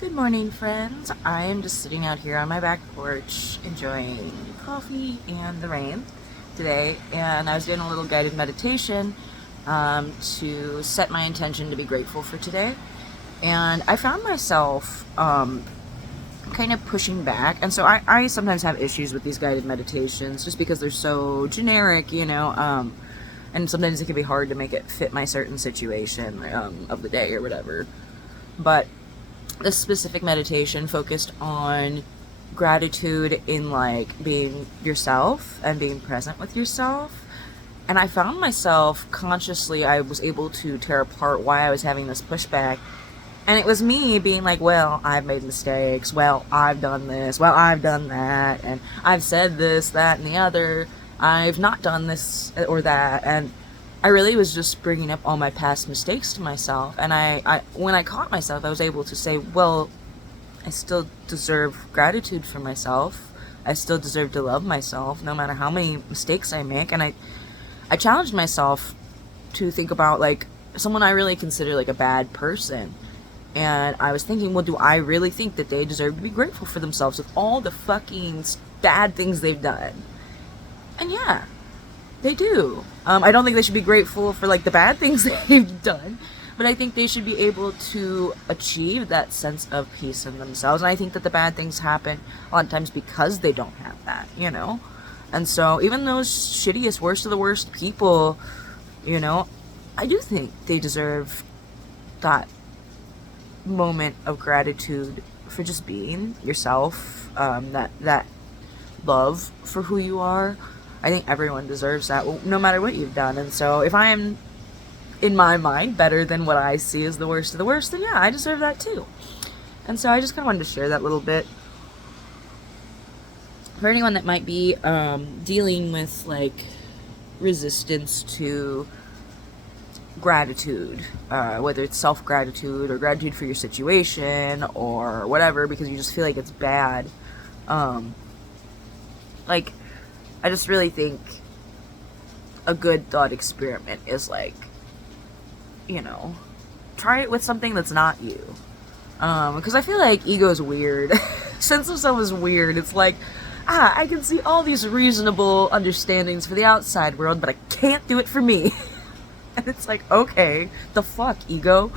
Good morning, friends. I am just sitting out here on my back porch enjoying coffee and the rain today, and I was doing a little guided meditation to set my intention to be grateful for today. And I found myself kind of pushing back, and so I sometimes have issues with these guided meditations just because they're so generic, and sometimes it can be hard to make it fit my certain situation of the day or whatever. But this specific meditation focused on gratitude in like being yourself and being present with yourself. And I found myself consciously, I was able to tear apart why I was having this pushback. And it was me being like, well, I've made mistakes. Well, I've done this. Well, I've done that. And I've said this, that, and the other. I've not done this or that. And I really was just bringing up all my past mistakes to myself. And when I caught myself, I was able to say, well, I still deserve gratitude for myself. I still deserve to love myself no matter how many mistakes I make. And I challenged myself to think about like someone I really consider like a bad person. And I was thinking, well, do I really think that they deserve to be grateful for themselves with all the fucking bad things they've done? And yeah, they do. I don't think they should be grateful for like the bad things they've done, but I think they should be able to achieve that sense of peace in themselves. And I think that the bad things happen a lot of times because they don't have that. And so even those shittiest, worst of the worst people, I do think they deserve that moment of gratitude for just being yourself, that love for who you are. I think everyone deserves that, no matter what you've done. And so if I am, in my mind, better than what I see as the worst of the worst, then yeah, I deserve that too. And so I just kind of wanted to share that little bit for anyone that might be dealing with like resistance to gratitude, whether it's self-gratitude or gratitude for your situation or whatever, because you just feel like it's bad. Like, I just really think a good thought experiment is like, try it with something that's not you. Because I feel like ego is weird. Sense of self is weird. It's like, I can see all these reasonable understandings for the outside world, but I can't do it for me. And it's like, okay, the fuck, ego?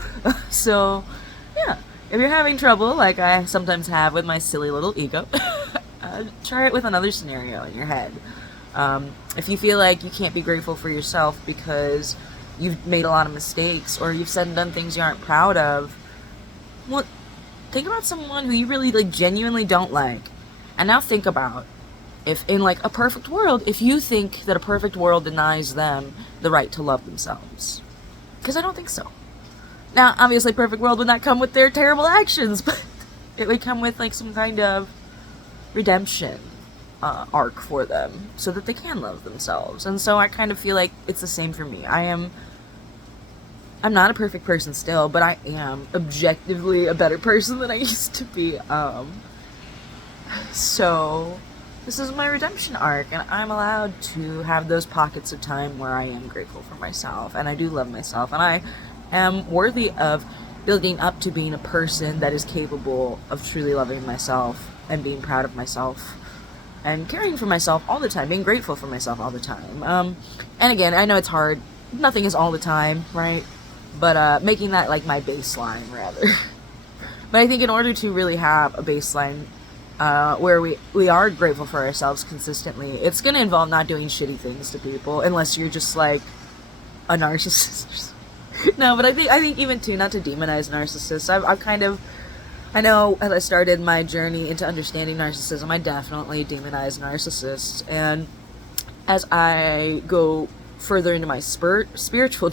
So, yeah, if you're having trouble, like I sometimes have with my silly little ego, try it with another scenario in your head. If you feel like you can't be grateful for yourself because you've made a lot of mistakes or you've said and done things you aren't proud of, well, think about someone who you really like genuinely don't like. And now think about if in like a perfect world, if you think that a perfect world denies them the right to love themselves. Because I don't think so. Now, obviously, perfect world would not come with their terrible actions, but it would come with like some kind of redemption arc for them so that they can love themselves. And so I kind of feel like it's the same for me. I'm not a perfect person still, but I am objectively a better person than I used to be. So this is my redemption arc, and I'm allowed to have those pockets of time where I am grateful for myself, and I do love myself, and I am worthy of building up to being a person that is capable of truly loving myself and being proud of myself and caring for myself all the time, being grateful for myself all the time. And again, I know it's hard. Nothing is all the time, right? But making that like my baseline, rather. But I think in order to really have a baseline where we are grateful for ourselves consistently, it's going to involve not doing shitty things to people unless you're just like a narcissist. No, but I think even too, not to demonize narcissists, I've kind of, I know as I started my journey into understanding narcissism, I definitely demonized narcissists. And as I go further into my spiritual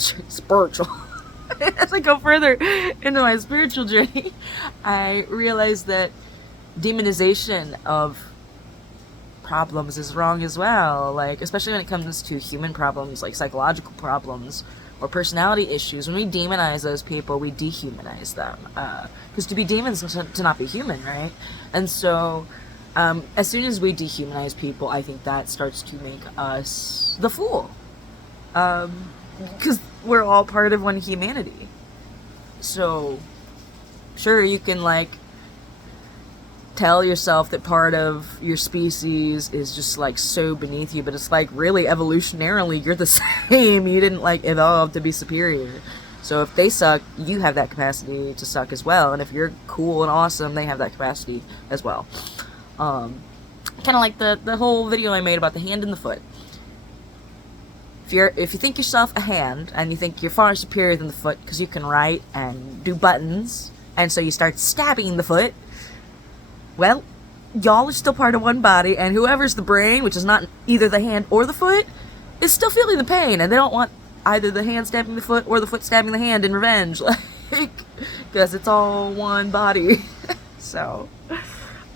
as I go further into my spiritual journey, I realize that demonization of problems is wrong as well, like especially when it comes to human problems like psychological problems or personality issues. When we demonize those people, we dehumanize them, because to be demons is to not be human, right? And so as soon as we dehumanize people, I think that starts to make us the fool, because we're all part of one humanity. So sure, you can like tell yourself that part of your species is just like so beneath you, but it's like really evolutionarily you're the same. You didn't like evolve to be superior. So if they suck, you have that capacity to suck as well. And if you're cool and awesome, they have that capacity as well. Kind of like the whole video I made about the hand and the foot. If you think yourself a hand and you think you're far superior than the foot because you can write and do buttons, and so you start stabbing the foot, well, y'all are still part of one body, and whoever's the brain, which is not either the hand or the foot, is still feeling the pain, and they don't want either the hand stabbing the foot or the foot stabbing the hand in revenge, like, because it's all one body. So,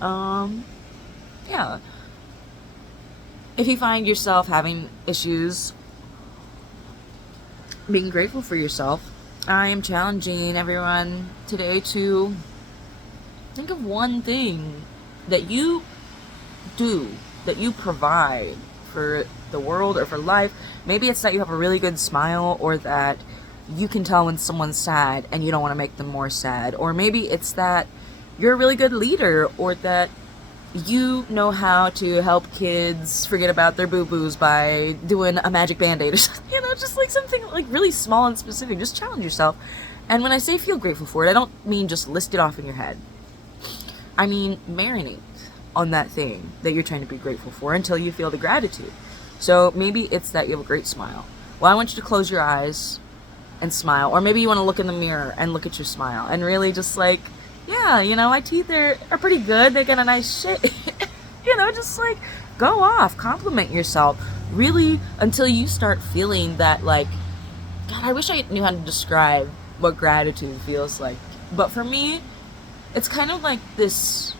yeah. If you find yourself having issues being grateful for yourself, I am challenging everyone today to think of one thing that you do, that you provide for the world or for life. Maybe it's that you have a really good smile, or that you can tell when someone's sad and you don't want to make them more sad. Or maybe it's that you're a really good leader, or that you know how to help kids forget about their boo-boos by doing a magic band-aid or something, you know, just like something like really small and specific. Just challenge yourself. And when I say feel grateful for it, I don't mean just list it off in your head. I mean, marinate on that thing that you're trying to be grateful for until you feel the gratitude. So maybe it's that you have a great smile. Well, I want you to close your eyes and smile. Or maybe you want to look in the mirror and look at your smile and really just like, yeah, you know, my teeth are pretty good. They got a nice shape. You know, just like go off, compliment yourself really until you start feeling that, like, God, I wish I knew how to describe what gratitude feels like. But for me, it's kind of like this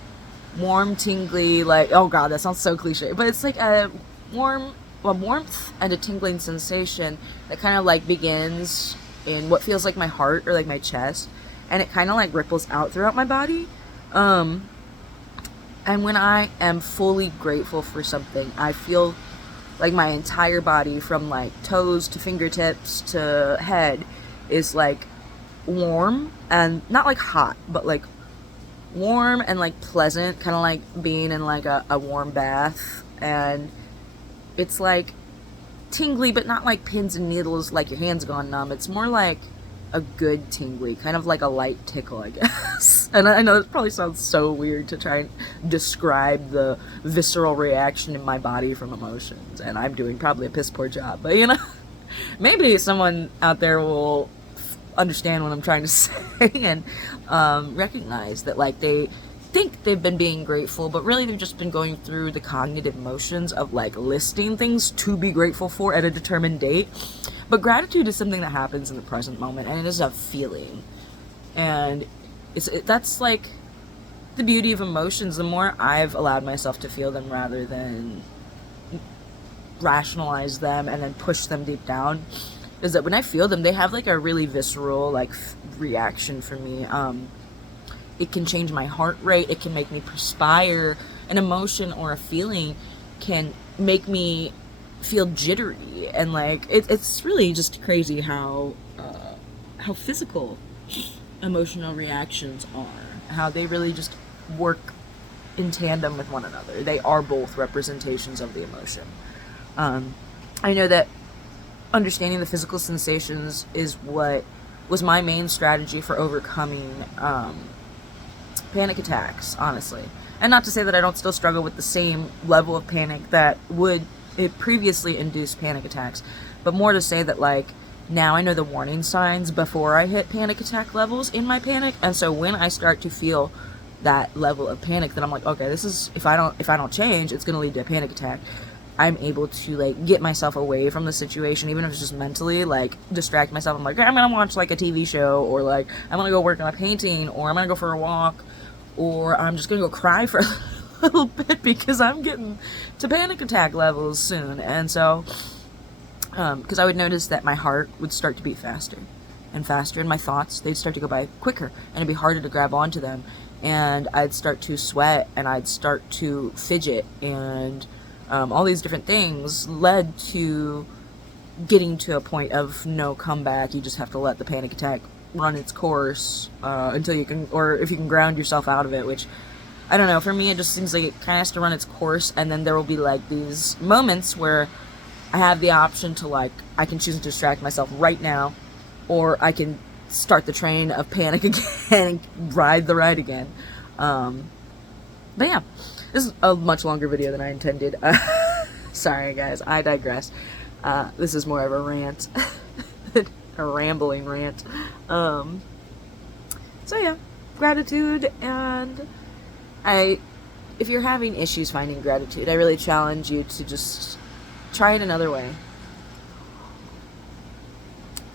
warm, tingly, like, oh God, that sounds so cliche, but it's like a warmth and a tingling sensation that kind of like begins in what feels like my heart or like my chest, and it kind of like ripples out throughout my body. And when I am fully grateful for something, I feel like my entire body, from like toes to fingertips to head, is like warm, and not like hot, but like warm and like pleasant, kind of like being in like a warm bath. And it's like tingly, but not like pins and needles, like your hands gone numb. It's more like a good tingly, kind of like a light tickle, I guess. And I know it probably sounds so weird to try and describe the visceral reaction in my body from emotions, and I'm doing probably a piss poor job, but you know, maybe someone out there will understand what I'm trying to say and recognize that, like, they think they've been being grateful, but really they've just been going through the cognitive motions of like listing things to be grateful for at a determined date. But gratitude is something that happens in the present moment, and it is a feeling. And that's like the beauty of emotions. The more I've allowed myself to feel them rather than rationalize them and then push them deep down, is that when I feel them, they have like a really visceral like reaction for me. It can change my heart rate. It can make me perspire. An emotion or a feeling can make me feel jittery, and like it's really just crazy how physical emotional reactions are. How they really just work in tandem with one another. They are both representations of the emotion. I know that understanding the physical sensations is what was my main strategy for overcoming panic attacks, honestly. And not to say that I don't still struggle with the same level of panic that would it previously induce panic attacks, but more to say that, like, now I know the warning signs before I hit panic attack levels in my panic. And so when I start to feel that level of panic, then I'm like, okay, this is, if I don't change, it's going to lead to a panic attack. I'm able to like get myself away from the situation, even if it's just mentally, like distract myself. I'm like, I'm gonna watch like a TV show, or like I'm gonna go work on a painting, or I'm gonna go for a walk, or I'm just gonna go cry for a little bit because I'm getting to panic attack levels soon. And so because I would notice that my heart would start to beat faster and faster, and my thoughts, they'd start to go by quicker, and it'd be harder to grab onto them, and I'd start to sweat, and I'd start to fidget, and all these different things led to getting to a point of no comeback. You just have to let the panic attack run its course until you can, or if you can ground yourself out of it, which I don't know, for me it just seems like it kind of has to run its course, and then there will be like these moments where I have the option to, like, I can choose to distract myself right now, or I can start the train of panic again and ride the ride again. But yeah, this is a much longer video than I intended. Sorry guys, I digress. This is more of a rant. A rambling rant. So yeah, gratitude. And if you're having issues finding gratitude, I really challenge you to just try it another way.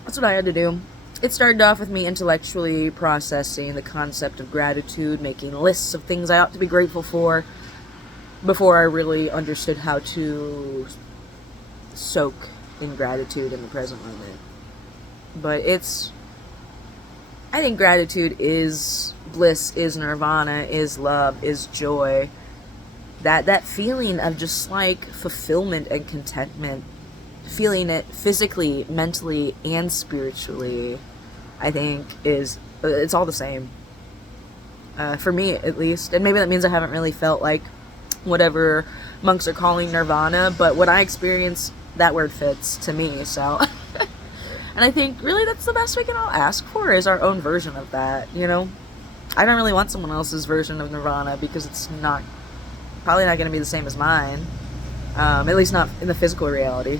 That's what I had to do. It started off with me intellectually processing the concept of gratitude, making lists of things I ought to be grateful for, before I really understood how to soak in gratitude in the present moment. But I think gratitude is bliss, is nirvana, is love, is joy. That feeling of just like fulfillment and contentment, feeling it physically, mentally, and spiritually, I think it's all the same. For me, at least. And maybe that means I haven't really felt like whatever monks are calling nirvana, but when I experience, that word fits to me, so. And I think really that's the best we can all ask for, is our own version of that, you know? I don't really want someone else's version of nirvana, because it's probably not going to be the same as mine. At least not in the physical reality.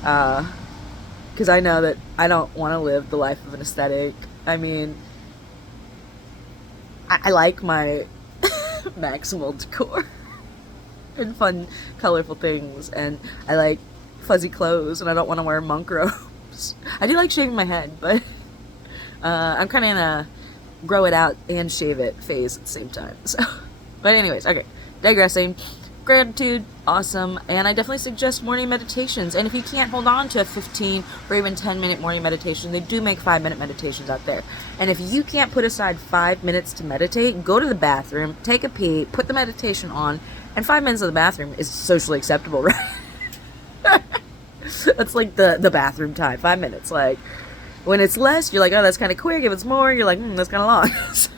Because I know that I don't want to live the life of an aesthetic. I mean, I like my maximal decor and fun, colorful things, and I like fuzzy clothes, and I don't want to wear monk robes. I do like shaving my head, but I'm kind of in a grow it out and shave it phase at the same time. So, but anyways, okay, digressing. Gratitude, awesome, and I definitely suggest morning meditations. And if you can't hold on to a 15 or even 10-minute morning meditation, they do make 5-minute meditations out there. And if you can't put aside 5 minutes to meditate, go to the bathroom, take a pee, put the meditation on, and 5 minutes in the bathroom is socially acceptable, right? That's like the bathroom time, 5 minutes. Like, when it's less, you're like, oh, that's kind of quick. If it's more, you're like, that's kind of long. So,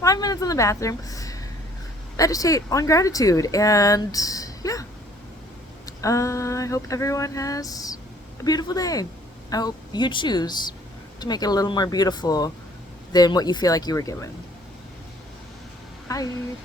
5 minutes in the bathroom. Meditate on gratitude, and yeah, I hope everyone has a beautiful day. I hope you choose to make it a little more beautiful than what you feel like you were given. Bye.